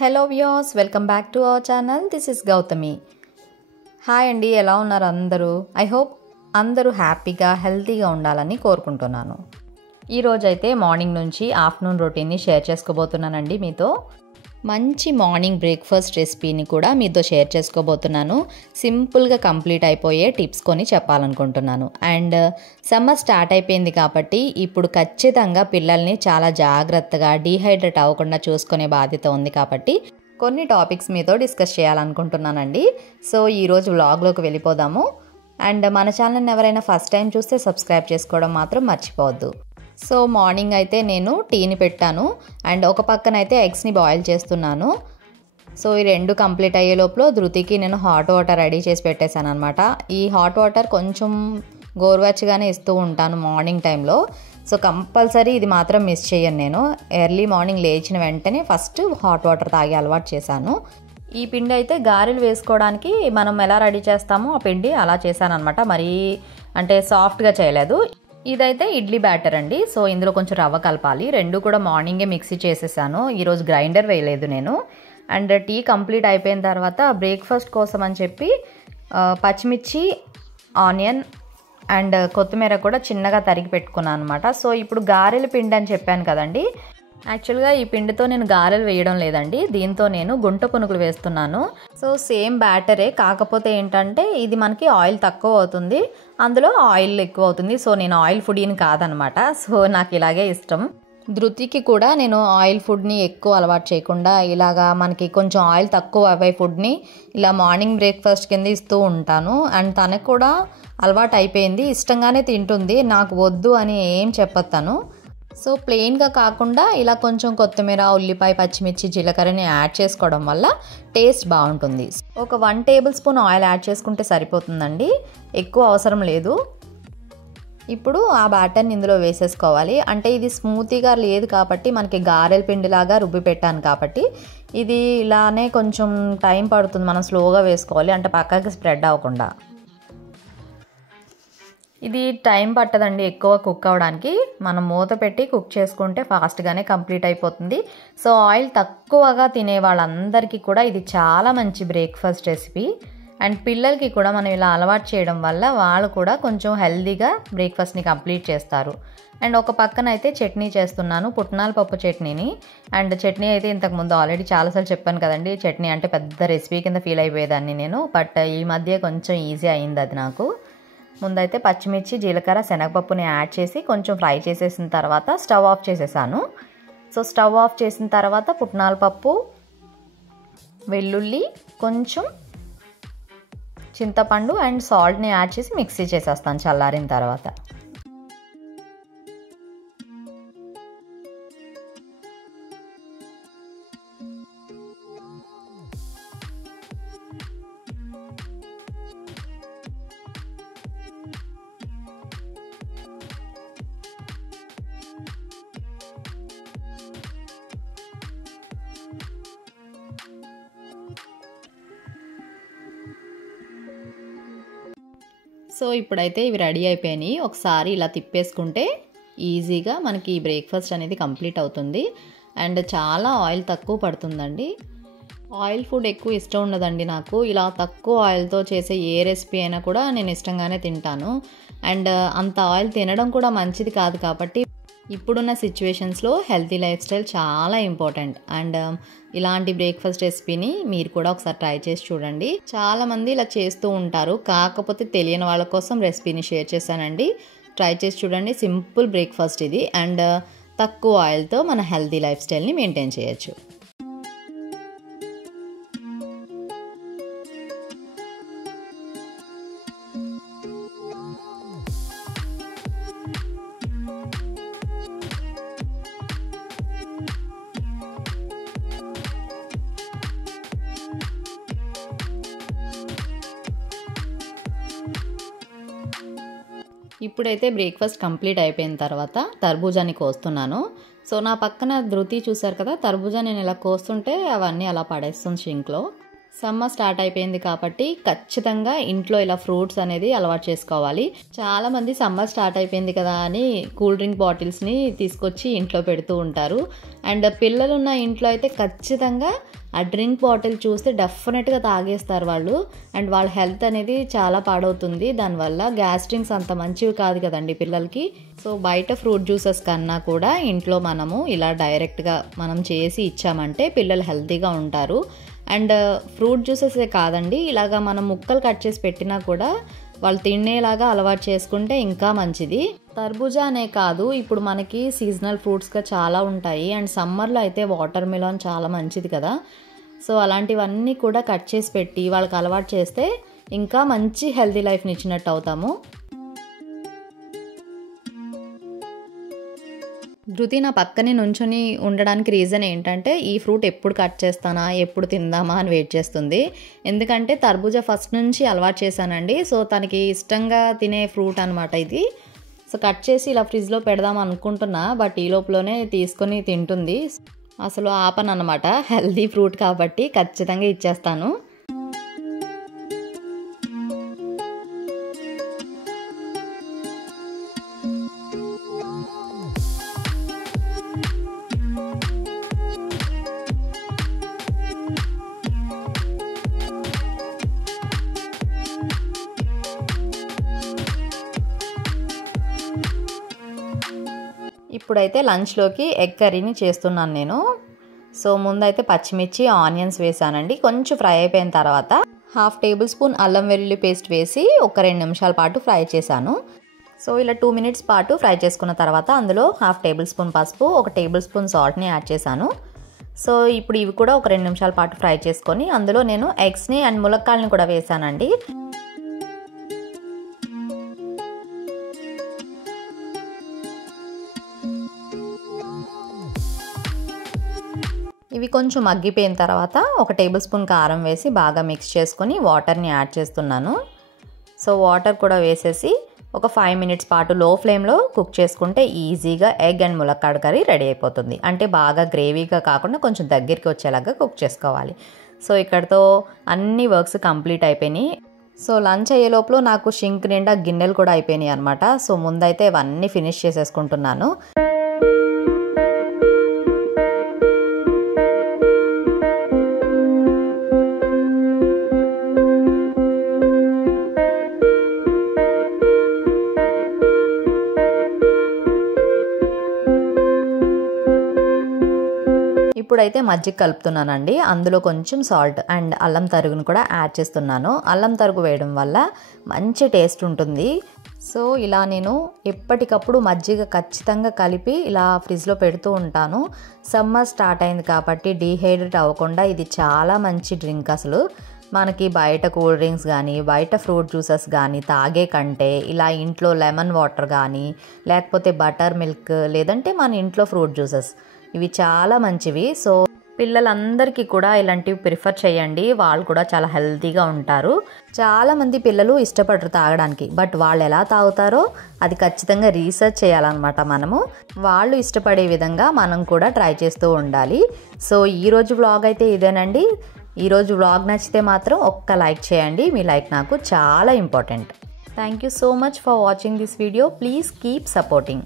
Hello viewers, welcome back to our channel. This is Gautami. Hi అండి, ఎలా ఉన్నారు అందరూ? ఐ హోప్ అందరూ హ్యాపీగా హెల్తీగా ఉండాలని కోరుకుంటున్నాను. ఈరోజైతే మార్నింగ్ నుంచి ఆఫ్టర్నూన్ రొటీన్ని షేర్ చేసుకోబోతున్నానండి మీతో. మంచి మార్నింగ్ బ్రేక్ఫాస్ట్ రెసిపీని కూడా మీతో షేర్ చేసుకోబోతున్నాను. సింపుల్గా కంప్లీట్ అయిపోయే టిప్స్ కొని చెప్పాలనుకుంటున్నాను. అండ్ సమ్మర్ స్టార్ట్ అయిపోయింది కాబట్టి ఇప్పుడు ఖచ్చితంగా పిల్లల్ని చాలా జాగ్రత్తగా డీహైడ్రేట్ అవ్వకుండా చూసుకునే బాధ్యత ఉంది కాబట్టి కొన్ని టాపిక్స్ మీతో డిస్కస్ చేయాలనుకుంటున్నానండి. సో ఈరోజు వ్లాగ్లోకి వెళ్ళిపోదాము. అండ్ మన ఛానల్ని ఎవరైనా ఫస్ట్ టైం చూస్తే సబ్స్క్రైబ్ చేసుకోవడం మాత్రం మర్చిపోవద్దు. సో మార్నింగ్ అయితే నేను టీని పెట్టాను అండ్ ఒక పక్కన అయితే ఎగ్స్ని బాయిల్ చేస్తున్నాను. సో ఈ రెండు కంప్లీట్ అయ్యే లోపల ధృతికి నేను హాట్ వాటర్ రెడీ చేసి పెట్టేశాను అనమాట. ఈ హాట్ వాటర్ కొంచెం గోరువెచ్చగానే ఇస్తూ ఉంటాను మార్నింగ్ టైంలో. సో కంపల్సరీ ఇది మాత్రం మిస్ చేయను నేను. ఎర్లీ మార్నింగ్ లేచిన వెంటనే ఫస్ట్ హాట్ వాటర్ తాగే అలవాటు చేశాను. ఈ పిండి అయితే గారెలు వేసుకోవడానికి మనం ఎలా రెడీ చేస్తామో ఆ పిండి అలా చేశాను అనమాట. మరీ అంటే సాఫ్ట్గా చేయలేదు. ఇదైతే ఇడ్లీ బ్యాటర్ అండి. సో ఇందులో కొంచెం రవ్వ కలపాలి. రెండు కూడా మార్నింగే మిక్సీ చేసేసాను. ఈరోజు గ్రైండర్ వేయలేదు నేను. అండ్ టీ కంప్లీట్ అయిపోయిన తర్వాత బ్రేక్ఫాస్ట్ కోసం అని చెప్పి పచ్చిమిర్చి, ఆనియన్ అండ్ కొత్తిమీర కూడా చిన్నగా తరిగి పెట్టుకున్నాను అనమాట. సో ఇప్పుడు గారెల పిండి అని చెప్పాను కదండి. యాక్చువల్గా ఈ పిండితో నేను గారెలు వేయడం లేదండి. దీంతో నేను గుంట పునుగులు వేస్తున్నాను. సో సేమ్ బ్యాటరే, కాకపోతే ఏంటంటే ఇది మనకి ఆయిల్ తక్కువ అవుతుంది, అందులో ఆయిల్ ఎక్కువ అవుతుంది. సో నేను ఆయిల్ ఫుడీని కాదనమాట. సో నాకు ఇలాగే ఇష్టం. ధృతికి కూడా నేను ఆయిల్ ఫుడ్ని ఎక్కువ అలవాటు చేయకుండా ఇలాగా మనకి కొంచెం ఆయిల్ తక్కువ అవే ఫుడ్ని ఇలా మార్నింగ్ బ్రేక్ఫాస్ట్ కింద ఇస్తూ ఉంటాను. అండ్ తనకు కూడా అలవాటు అయిపోయింది, ఇష్టంగానే తింటుంది. నాకు వద్దు అని ఏం చెప్పొత్తాను. సో ప్లెయిన్గా కాకుండా ఇలా కొంచెం కొత్తిమీర, ఉల్లిపాయ, పచ్చిమిర్చి, జీలకర్రని యాడ్ చేసుకోవడం వల్ల టేస్ట్ బాగుంటుంది. ఒక 1 టేబుల్ స్పూన్ ఆయిల్ యాడ్ చేసుకుంటే సరిపోతుందండి, ఎక్కువ అవసరం లేదు. ఇప్పుడు ఆ బ్యాటర్ని ఇందులో వేసేసుకోవాలి. అంటే ఇది స్మూతీగా లేదు కాబట్టి మనకి గారెల పిండిలాగా రుబ్బి పెట్టాను కాబట్టి ఇది ఇలానే కొంచెం టైం పడుతుంది. మనం స్లోగా వేసుకోవాలి, అంటే పక్కకి స్ప్రెడ్ అవ్వకుండా. ఇది టైం పట్టదండి ఎక్కువ కుక్ అవ్వడానికి. మనం మూత పెట్టి కుక్ చేసుకుంటే ఫాస్ట్గానే కంప్లీట్ అయిపోతుంది. సో ఆయిల్ తక్కువగా తినే వాళ్ళందరికీ కూడా ఇది చాలా మంచి బ్రేక్ఫాస్ట్ రెసిపీ. అండ్ పిల్లలకి కూడా మనం ఇలా అలవాటు చేయడం వల్ల వాళ్ళు కూడా కొంచెం హెల్తీగా బ్రేక్ఫాస్ట్ని కంప్లీట్ చేస్తారు. అండ్ ఒక పక్కన అయితే చట్నీ చేస్తున్నాను, పుట్నాల పప్పు చట్నీని. అండ్ చట్నీ అయితే ఇంతకుముందు ఆల్రెడీ చాలాసార్లు చెప్పాను కదండి. చట్నీ అంటే పెద్ద రెసిపీ కింద ఫీల్ అయిపోయేదాన్ని నేను, బట్ ఈ మధ్య కొంచెం ఈజీ అయింది అది నాకు. ముందైతే పచ్చిమిర్చి, జీలకర్ర, శనగపప్పుని యాడ్ చేసి కొంచెం ఫ్రై చేసేసిన తర్వాత స్టవ్ ఆఫ్ చేసేసాను. సో స్టవ్ ఆఫ్ చేసిన తర్వాత పుట్నాల పప్పు, వెల్లుల్లి, కొంచెం చింతపండు అండ్ సాల్ట్ని యాడ్ చేసి మిక్సీ చేసేస్తాను చల్లారిన తర్వాత. సో ఇప్పుడైతే ఇవి రెడీ అయిపోయినాయి. ఒకసారి ఇలా తిప్పేసుకుంటే ఈజీగా మనకి ఈ బ్రేక్ఫాస్ట్ అనేది కంప్లీట్ అవుతుంది. అండ్ చాలా ఆయిల్ తక్కువ పడుతుందండి. ఆయిల్ ఫుడ్ ఎక్కువ ఇష్టం ఉండదండి నాకు. ఇలా తక్కువ ఆయిల్తో చేసే ఏ రెసిపీ అయినా కూడా నేను ఇష్టంగానే తింటాను. అండ్ అంత ఆయిల్ తినడం కూడా మంచిది కాదు కాబట్టి ఇప్పుడున్న సిచ్యువేషన్స్లో హెల్తీ లైఫ్ స్టైల్ చాలా ఇంపార్టెంట్. అండ్ ఇలాంటి బ్రేక్ఫాస్ట్ రెసిపీని మీరు కూడా ఒకసారి ట్రై చేసి చూడండి. చాలామంది ఇలా చేస్తూ ఉంటారు, కాకపోతే తెలియని వాళ్ళ కోసం రెసిపీని షేర్ చేశానండి. ట్రై చేసి చూడండి. సింపుల్ బ్రేక్ఫాస్ట్ ఇది. అండ్ తక్కువ ఆయిల్తో మన హెల్తీ లైఫ్ స్టైల్ని మెయింటైన్ చేయొచ్చు. ఇప్పుడైతే బ్రేక్ఫాస్ట్ కంప్లీట్ అయిపోయిన తర్వాత తర్బూజాని కోస్తున్నాను. సో నా పక్కన ధృతి చూసారు కదా, తర్బూజా నేను ఇలా కోస్తుంటే అవన్నీ అలా పడేస్తుంది షింక్లో. సమ్మర్ స్టార్ట్ అయిపోయింది కాబట్టి ఖచ్చితంగా ఇంట్లో ఇలా ఫ్రూట్స్ అనేది అలవాటు చేసుకోవాలి. చాలామంది సమ్మర్ స్టార్ట్ అయిపోయింది కదా అని కూల్ డ్రింక్ బాటిల్స్ని తీసుకొచ్చి ఇంట్లో పెడుతూ ఉంటారు. అండ్ పిల్లలు ఉన్న ఇంట్లో అయితే ఖచ్చితంగా ఆ డ్రింక్ బాటిల్ చూస్తే డెఫినెట్గా తాగేస్తారు వాళ్ళు. అండ్ వాళ్ళ హెల్త్ అనేది చాలా పాడవుతుంది దానివల్ల. గ్యాస్ట్రిక్స్ అంత మంచివి కాదు కదండి పిల్లలకి. సో బయట ఫ్రూట్ జ్యూసెస్ కన్నా కూడా ఇంట్లో మనము ఇలా డైరెక్ట్గా మనం చేసి ఇచ్చామంటే పిల్లలు హెల్తీగా ఉంటారు. అండ్ ఫ్రూట్ జ్యూసెసే కాదండి, ఇలాగా మనం ముక్కలు కట్ చేసి పెట్టినా కూడా వాళ్ళు తినేలాగా అలవాటు చేసుకుంటే ఇంకా మంచిది. తర్బూజా అనే కాదు, ఇప్పుడు మనకి సీజనల్ ఫ్రూట్స్గా చాలా ఉంటాయి. అండ్ సమ్మర్లో అయితే వాటర్ మిలాన్ చాలా మంచిది కదా. సో అలాంటివన్నీ కూడా కట్ చేసి పెట్టి వాళ్ళకి అలవాటు చేస్తే ఇంకా మంచి హెల్తీ లైఫ్ని ఇచ్చినట్టు అవుతాము. ధృతి నా పక్కనే నుంచొని ఉండడానికి రీజన్ ఏంటంటే ఈ ఫ్రూట్ ఎప్పుడు కట్ చేస్తానా, ఎప్పుడు తిందామా అని వెయిట్ చేస్తుంది. ఎందుకంటే తర్బూజా ఫస్ట్ నుంచి అలవాటు చేశానండి. సో తనకి ఇష్టంగా తినే ఫ్రూట్ అనమాట ఇది. సో కట్ చేసి ఇలా ఫ్రిడ్జ్లో పెడదాం అనుకుంటున్నా, బట్ ఈ లోపలనే తీసుకొని తింటుంది. అసలు ఆపను అనమాట, హెల్తీ ఫ్రూట్ కాబట్టి ఖచ్చితంగా ఇచ్చేస్తాను. ఇప్పుడైతే లంచ్లోకి ఎగ్ కర్రీని చేస్తున్నాను నేను. సో ముందైతే పచ్చిమిర్చి ఆనియన్స్ వేసానండి. కొంచెం ఫ్రై అయిపోయిన తర్వాత 1/2 టేబుల్ స్పూన్ అల్లం వెల్లుల్లి పేస్ట్ వేసి ఒక 2 నిమిషాల పాటు ఫ్రై చేశాను. సో ఇలా 2 మినిట్స్ పాటు ఫ్రై చేసుకున్న తర్వాత అందులో 1/2 టేబుల్ స్పూన్ పసుపు, 1 టేబుల్ స్పూన్ సాల్ట్ని యాడ్ చేశాను. సో ఇప్పుడు ఇవి కూడా ఒక 2 నిమిషాల పాటు ఫ్రై చేసుకొని అందులో నేను ఎగ్స్ని అండ్ ములక్కాయలని కూడా వేసానండి. ఇవి కొంచెం మగ్గిపోయిన తర్వాత 1 టేబుల్ స్పూన్ కారం వేసి బాగా మిక్స్ చేసుకొని వాటర్ని యాడ్ చేస్తున్నాను. సో వాటర్ కూడా వేసేసి ఒక 5 మినిట్స్ పాటు లో ఫ్లేమ్లో కుక్ చేసుకుంటే ఈజీగా ఎగ్ అండ్ ములక్కాడ కర్రీ రెడీ అయిపోతుంది. అంటే బాగా గ్రేవీగా కాకుండా కొంచెం దగ్గరికి వచ్చేలాగా కుక్ చేసుకోవాలి. సో ఇక్కడతో అన్ని వర్క్స్ కంప్లీట్ అయిపోయినాయి. సో లంచ్ అయ్యే లోపల నాకు షింక్ నిండా గిన్నెలు కూడా అయిపోయినాయి అనమాట. సో ముందైతే ఇవన్నీ ఫినిష్ చేసేసుకుంటున్నాను. ఇప్పుడైతే మజ్జిగ కలుపుతున్నానండి. అందులో కొంచెం సాల్ట్ అండ్ అల్లం తరుగును కూడా యాడ్ చేస్తున్నాను. అల్లం తరుగు వేయడం వల్ల మంచి టేస్ట్ ఉంటుంది. సో ఇలా నేను ఎప్పటికప్పుడు మజ్జిగ ఖచ్చితంగా కలిపి ఇలా ఫ్రిడ్జ్లో పెడుతూ ఉంటాను. సమ్మర్ స్టార్ట్ అయింది కాబట్టి డీహైడ్రేట్ అవ్వకుండా ఇది చాలా మంచి డ్రింక్. అసలు మనకి బయట కూల్ డ్రింక్స్ కానీ బయట ఫ్రూట్ జ్యూసెస్ కానీ తాగే కంటే ఇలా ఇంట్లో లెమన్ వాటర్ కానీ లేకపోతే బటర్ మిల్క్ లేదంటే మన ఇంట్లో ఫ్రూట్ జ్యూసెస్ ఇవి చాలా మంచివి. సో పిల్లలందరికీ కూడా ఇలాంటివి ప్రిఫర్ చేయండి, వాళ్ళు కూడా చాలా హెల్తీగా ఉంటారు. చాలామంది పిల్లలు ఇష్టపడరు తాగడానికి, బట్ వాళ్ళు ఎలా తాగుతారో అది ఖచ్చితంగా రీసెర్చ్ చేయాలన్నమాట. మనము వాళ్ళు ఇష్టపడే విధంగా మనం కూడా ట్రై చేస్తూ ఉండాలి. సో ఈరోజు వ్లాగ్ అయితే ఇదేనండి. ఈరోజు వ్లాగ్ నచ్చితే మాత్రం ఒక్క లైక్ చేయండి, మీ లైక్ నాకు చాలా important. Thank you so much for watching this video. Please keep supporting.